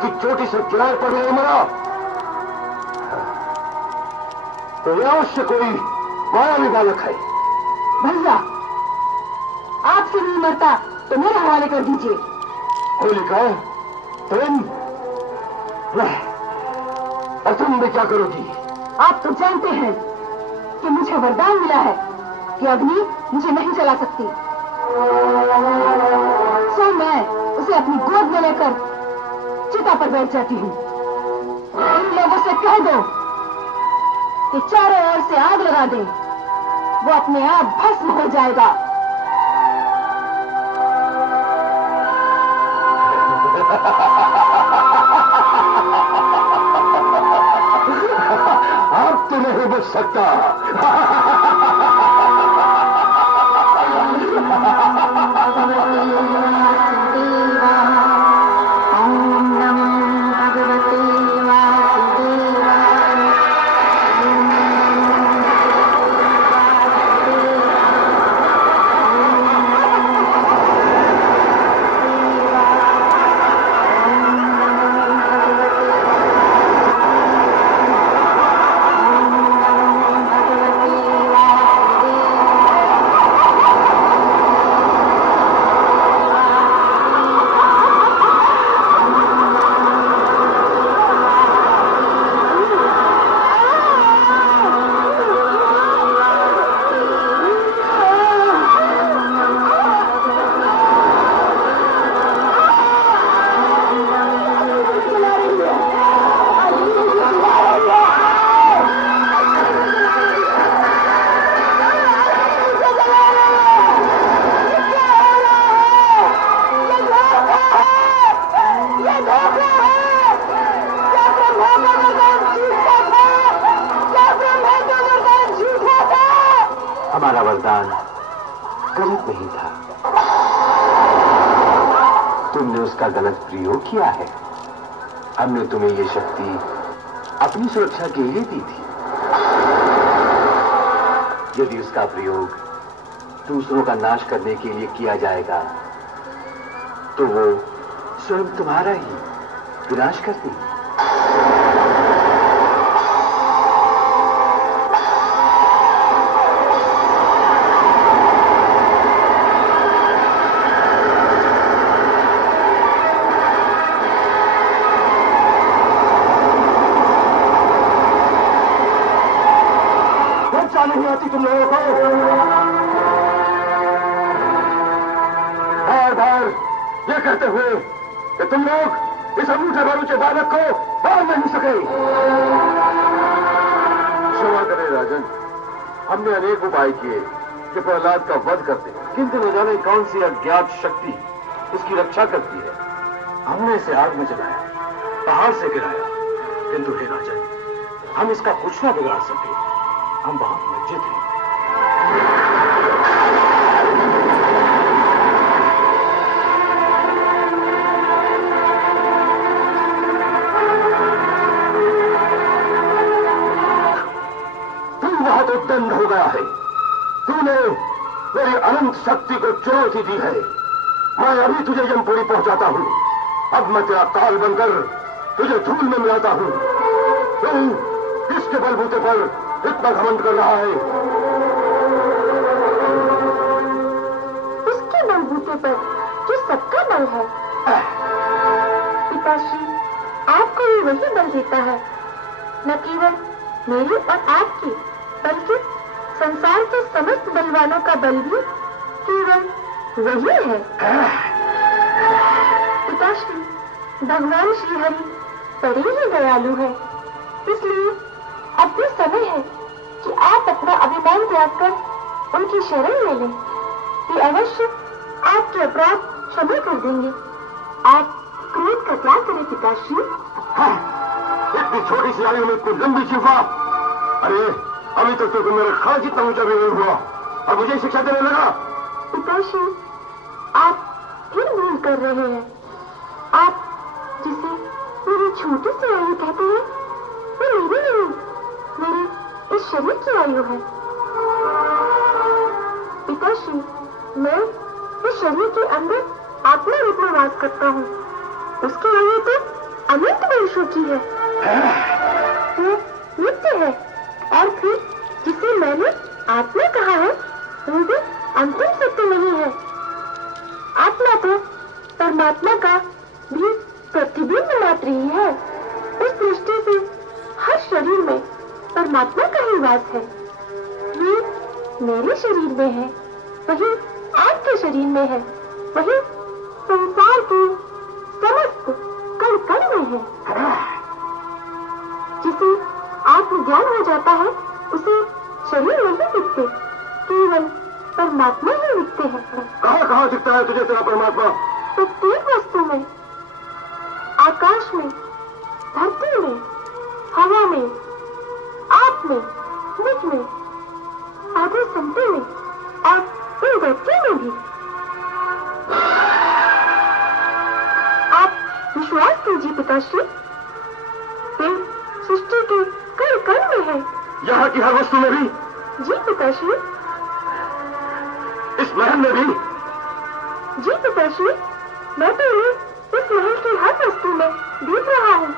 की चोटी से किनारे पर नहीं मरा तो यह अवश्य कोई मायावी बालक है। भैया, आपसे नहीं मरता तो मेरे हवाले कर दीजिए। होलिका, तुम और तुम भी क्या करोगी? आप तो जानते हैं कि मुझे वरदान मिला है कि अग्नि मुझे नहीं जला सकती। सो मैं उसे अपनी गोद में लेकर चिता पर बैठ जाती हूँ। इन लोगों से कह दो कि चारों ओर से आग लगा दें, वो अपने आप भस्म हो जाएगा। आप तो नहीं बच सकता। हमारा वरदान गलत नहीं था, तुमने उसका गलत प्रयोग किया है। हमने तुम्हें ये शक्ति अपनी सुरक्षा के लिए दी थी। यदि उसका प्रयोग दूसरों का नाश करने के लिए किया जाएगा तो वो स्वयं तुम्हारा ही विनाश कर देगी। नहीं आती तुम लोगों को? बार ये कहते हुए कि तुम लोग इस अंगूठे बालूचे बालक को मार नहीं सके। क्षमा करें राजन, हमने अनेक उपाय किए कि प्रहलाद का वध करते, किंतु न जाने कौन सी अज्ञात शक्ति उसकी रक्षा करती है। हमने इसे आग में जलाया, पहाड़ से गिराया, किंतु हे राजन, हम इसका कुछ न बिगाड़ सके। हम बहुत लज्जित हैं। तू बहुत उद्दंड हो गया है। तूने मेरी अनंत शक्ति को चुनौती दी है। मैं अभी तुझे यमपुरी पहुंचाता हूं। अब मैं तेरा काल बनकर तुझे धूल में मिलाता हूं। तू किसके बलबूते पर इतना घमंड कर रहा है? उसके बलबूते पर जो सबका बल है। पिताश्री, आपको भी वही बल देता है, न केवल मेरी और आपकी, बल्कि संसार के समस्त बलवानों का बल भी केवल वही है। पिताश्री, भगवान श्रीहरि बड़े ही दयालु है, इसलिए अब भी समय है कि आप अपना अभिमान त्याग कर उनकी शरण ले लें। ये अवश्य आपके अपराध क्षमा कर देंगे। आप क्रोध का त्याग करें पिताश्री। इतनी छोटी सी आयु में कोई लंबी शिफा। अरे अभी तक तो मेरे खाल जितना ऊंचा भी नहीं हुआ और मुझे शिक्षा देने लगा। पिताश्री, आप फिर भूल कर रहे हैं। आप जिसे मेरी छोटी सी आयु कहते हैं, वो मेरी नहीं, मेरे इस शरीर की आयु है। पिताश्री, मैं इस शरीर के अंदर आत्मा रूप में वास करता हूँ। उसकी आयु तो अनंत वर्षों की है। वो नित्य है। और फिर जिसे मैंने आत्मा कहा है वो भी अंतिम सत्य नहीं है। आत्मा तो परमात्मा का भी प्रतिबिंब मात्र ही है। उस दृष्टि से हर शरीर में परमात्मा का ही वास है। ये मेरे शरीर में है, वही आपके शरीर में है, वही संसार के समस्त कण कण में है। जिसे आत्मज्ञान हो जाता है उसे शरीर नहीं दिखते, केवल परमात्मा ही दिखते हैं। कहाँ कहाँ दिखता है तुझे तेरा परमात्मा? प्रत्येक वस्तु में, आकाश में, धरती में, हवा में, आप में, मुझ में, साधु संतों में और इन व्यक्तियों में भी। आप विश्वास कीजिए पिताश्री, वे सृष्टि के कण कण में है। यहाँ की हर वस्तु में भी? जी पिताश्री। इस महल में भी? जी पिताश्री, मैं तो इन्हें इस महल की हर वस्तु में देख रहा हूँ।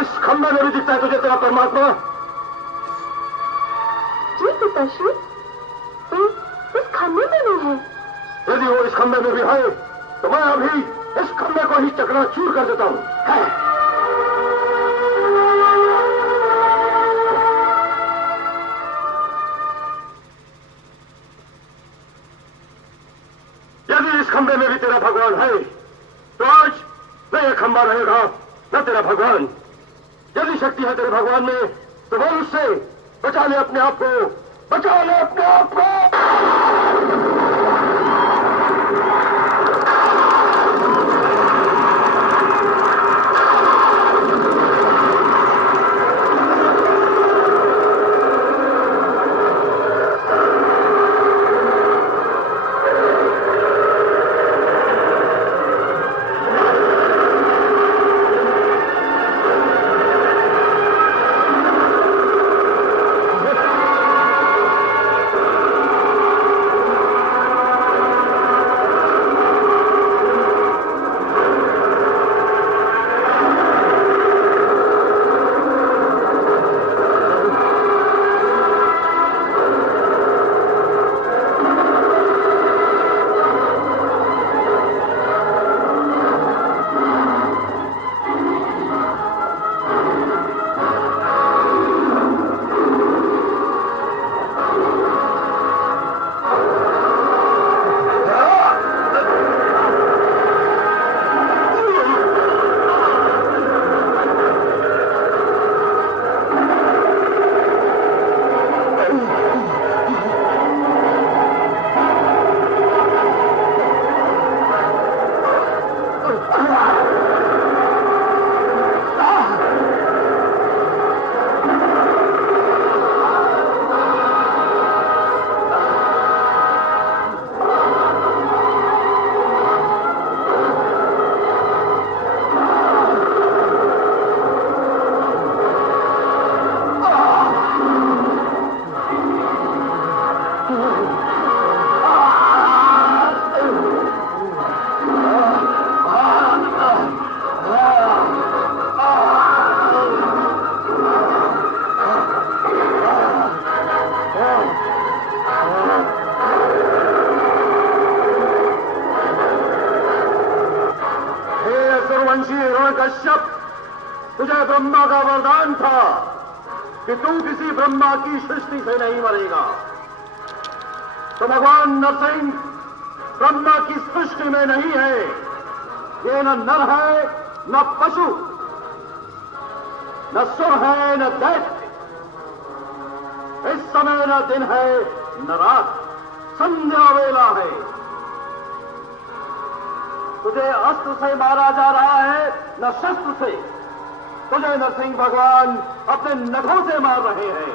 इस खंबे में भी दिखता है तुझे तेरा परमात्मा? जी पिताश्री, वे इस खंबे में भी है। यदि वो इस खंबे में भी है तो मैं अभी इस खंबे को ही चकनाचूर कर देता हूँ। यदि इस खंबे में भी तेरा भगवान है तो आज न यह खंबा रहेगा न तेरा भगवान। यदि शक्ति है तेरे भगवान में तो बोल उससे, बचा ले अपने आप को, बचा ले अपने आप को। कश्यप, तुझे ब्रह्मा का वरदान था कि तू किसी ब्रह्मा की सृष्टि से नहीं मरेगा। तो भगवान नरसिंह ब्रह्मा की सृष्टि में नहीं है। ये न नर है न पशु, न सुर है न दैत्य। इस समय न दिन है न रात, संध्या वेला है। तुझे अस्त्र से मारा जा रहा है न शस्त्र से। तुझे नरसिंह भगवान अपने नखों से मार रहे हैं।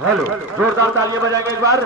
हेलो, जोरदार तालियां बजाएंगे एक बार।